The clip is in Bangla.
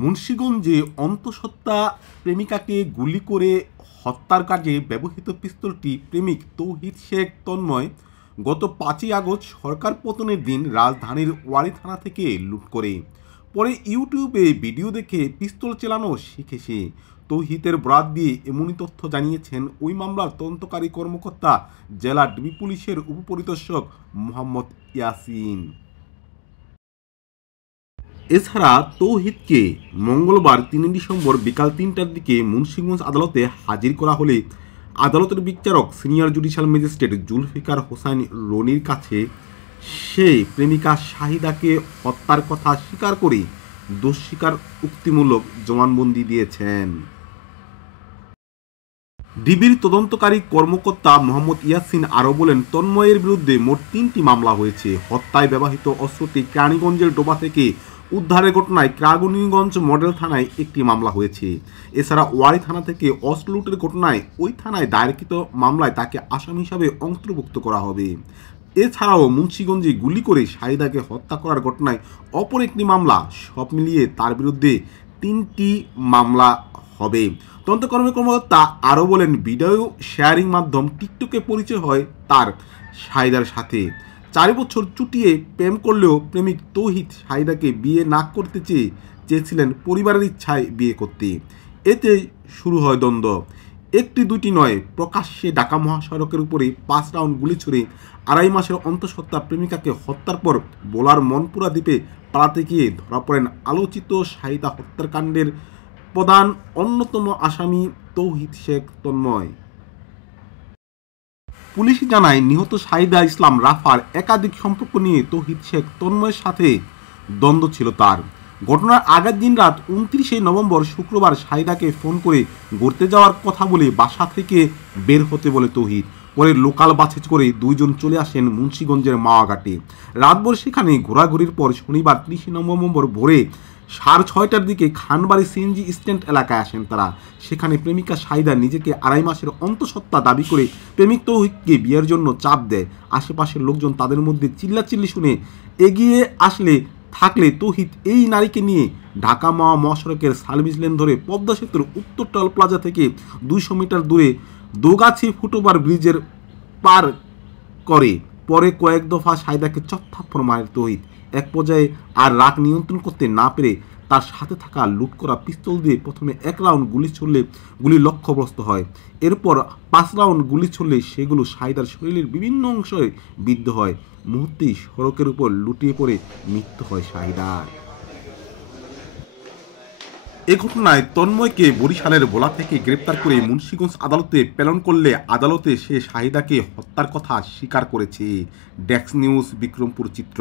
মুন্সিগঞ্জে অন্তঃসত্ত্বা প্রেমিকাকে গুলি করে হত্যার কাজে ব্যবহৃত পিস্তলটি প্রেমিক তৌহিদ শেখ তন্ময় গত 5ই আগস্ট সরকার পতনের দিন রাজধানীর ওয়ারী থানা থেকে লুট করে। পরে ইউটিউবে ভিডিও দেখে পিস্তল চালানো শিখেছে। তৌহিদের বরাত দিয়ে এমনই তথ্য জানিয়েছেন ওই মামলার তদন্তকারী কর্মকর্তা জেলা ডিবি পুলিশের উপপরিদর্শক মোহাম্মদ ইয়াসিন। এছাড়া তৌহিদকে মঙ্গলবার 3 ডিসেম্বর বিকাল 3টার দিকে মুন্সিগঞ্জ আদালতে হাজির করা হলে আদালতের বিচারক senior judicial magistrate Zulfikar Hossain রনির কাছে সে প্রেমিকা শাহিদাকে হত্যার কথা স্বীকার করে দোষ স্বীকার উক্তিমূলক জবানবন্দি দিয়েছেন। ডিবির তদন্তকারী কর্মকর্তা মোহাম্মদ ইয়াসিন আরও বলেন, তন্ময়ের বিরুদ্ধে মোট 3টি মামলা হয়েছে। হত্যায় ব্যবহৃত অস্ত্রটি কেরানীগঞ্জের ডোবা থেকে উদ্ধারের ঘটনায় কেরানীগঞ্জ মডেল থানায় একটি মামলা হয়েছে। এছাড়া ওয়ারী থানা থেকে অস্ত্র লুটের ঘটনায় ওই থানায় দায়েরকৃত মামলায় তাকে আসামি হিসাবে অন্তর্ভুক্ত করা হবে। এছাড়াও মুন্সিগঞ্জে গুলি করে শাহিদাকে হত্যা করার ঘটনায় অপর একটি মামলা, সব মিলিয়ে তার বিরুদ্ধে 3টি মামলা হবে। তদন্ত কর্মকর্তা আরও বলেন, ভিডিও শেয়ারিং মাধ্যম টিকটকে পরিচয় হয় তার শাহিদার সাথে। 4 বছর চুটিয়ে প্রেম করলেও প্রেমিক তৌহিদ শাহিদাকে বিয়ে না করতে চেয়েছিলেন পরিবারের ইচ্ছায় বিয়ে করতে। এতে শুরু হয় দ্বন্দ্ব। একটি দুটি নয়, প্রকাশ্যে ঢাকা মহাসড়কের উপরে 5 রাউন্ড গুলি ছুড়ে 2.5 মাসের অন্তঃসত্ত্বা প্রেমিকাকে হত্যার পর বোলার মনপুরা দ্বীপে পালাতে গিয়ে ধরা পড়েন আলোচিত শাহিদা হত্যাকাণ্ডের প্রধান অন্যতম আসামি তৌহিদ শেখ তন্ময়। পুলিশ জানায়, নিহত শাহিদা ইসলাম রাফার একাধিক সম্পর্ক নিয়ে তৌহিদ শেখ তন্ময়ের সাথে দ্বন্দ্ব ছিল তার। ঘটনার আগের দিন রাত 29 নভেম্বর শুক্রবার শাহিদাকে ফোন করে ঘুরতে যাওয়ার কথা বলে বাসা থেকে বের হতে বলে তৌহিদ। পরে লোকাল বাসে করে দুইজন চলে আসেন মুন্সিগঞ্জের মাওয়াঘাটে। রাতভর সেখানে ঘোরাঘুরির পর শনিবার 30 নভেম্বর ভোরে 6:30টার দিকে খানবাড়ি সিএনজি স্ট্যান্ড এলাকায় আসেন তারা। সেখানে প্রেমিকা শাহিদা নিজেকে 2.5 মাসের অন্তঃসত্ত্বা দাবি করে প্রেমিক তৌহিদকে বিয়ের জন্য চাপ দেয়। আশেপাশের লোকজন তাদের মধ্যে চিল্লাচিল্লি শুনে এগিয়ে থাকলে তৌহিদ এই নারীকে নিয়ে ঢাকা মহাসড়কের সার্ভিস লেন ধরে পদ্মা সেতুর উত্তর টল প্লাজা থেকে 200 মিটার দূরে দোগাছি ফুটওভার ব্রিজের পার করে। পরে কয়েক দফা শাহিদাকে চত্থাপ্পড় মারে তৌহিদ। এক পর্যায়ে আর রাগ নিয়ন্ত্রণ করতে না পেরে তার সাথে থাকা লুট করা পিস্তল দিয়ে প্রথমে 1 রাউন্ড গুলি ছুড়লে গুলি লক্ষ্যভ্রষ্ট হয়। এরপর 5 রাউন্ড গুলি ছুড়লে সেগুলো শাহিদার শরীরের বিভিন্ন অংশে বিদ্ধ হয়। মুহূর্তেই সড়কের উপর লুটিয়ে পড়ে মৃত্যু হয় শাহিদার। এ ঘটনায় তন্ময়কে বরিশালের ভোলা থেকে গ্রেপ্তার করে মুন্সিগঞ্জ আদালতে প্রেরণ করলে আদালতে সে শাহিদাকে হত্যার কথা স্বীকার করেছে। ডেস্ক নিউজ, বিক্রমপুর চিত্র।